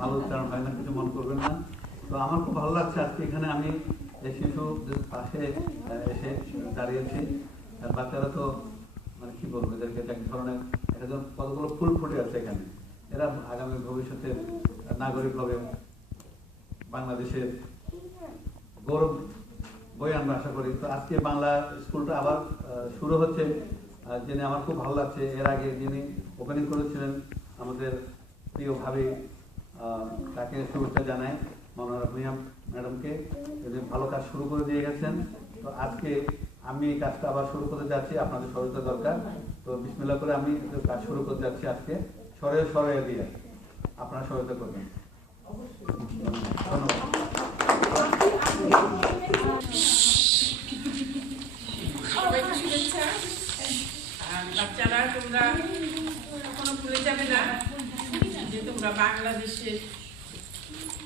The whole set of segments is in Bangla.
ভালো উচ্চারণ হয় না, কিছু মনে করবেন না। তো আমার খুব ভালো লাগছে আজকে এখানে আমি এই শিশুদের পাশে এসে দাঁড়িয়েছি। আর বাচ্চারা তো মানে কি বলবো, এদেরকে এক ধরনের একজন কতগুলো ফুল ফুটে আছে এখানে। এরা আগামী ভবিষ্যতে নাগরিক হবে, বাংলাদেশের গৌরব বই আমরা আশা করি। তো আজকে বাংলা স্কুলটা আবার শুরু হচ্ছে, জেনে আমার খুব ভালো লাগছে। এর আগে যিনি ওপেনিং করেছিলেন আমাদের প্রিয় ভাবি, তাকে শুভেচ্ছা জানাই, মনোহরা ভূঁইয়া ম্যাডামকে, ভালো কাজ শুরু করে দিয়ে গেছেন। তো আজকে আমি এই কাজটা আবার শুরু করতে যাচ্ছি, আপনাদের সহযোগিতা দরকার। তো বিসমিল্লাহ করে আমি কাজ শুরু করতে যাচ্ছি আজকে, সরে দিয়ে আপনারা সহযোগিতা করবেন। ধন্যবাদ। সবাইকে শুভেচ্ছা। বাচ্চারা, তোমরা কখনো ভুলে যাবে না যে তোমরা বাংলাদেশে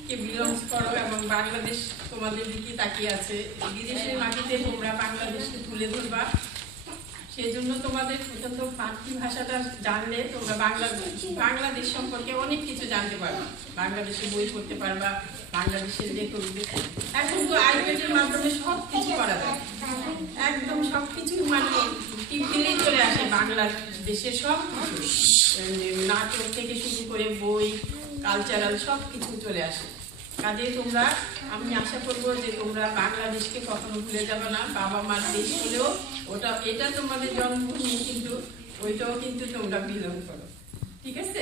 কে বিলংস করো এবং বাংলাদেশ তোমাদের দিকে তাকিয়ে আছে। বিদেশের মাটিতে তোমরা বাংলাদেশকে তুলে ধরবা, সেজন্য তোমাদের প্রথম মাতৃভাষাটা জানলে তোমরা বাংলাদেশ সম্পর্কে অনেক কিছু জানতে পারবা, বাংলাদেশে বই পড়তে পারবা, বাংলাদেশের যে এখন তো আইপ্যাডের মাধ্যমে সব কিছু করা যায়, একদম সবকিছু মানে টিপ দিলেই চলে আসে বাংলাদেশের সব কিছু, নাটক থেকে শুরু করে বই, কালচারাল সব কিছু চলে আসে। কাজে তোমরা, আমি আশা করবো যে তোমরা বাংলাদেশকে কখনো ভুলে যাবে না। বাবা মার দেশ হলেও এটা তোমাদের জন্মভূমি, কিন্তু ওইটাও কিন্তু তোমরা বিলং করো। ঠিক আছে?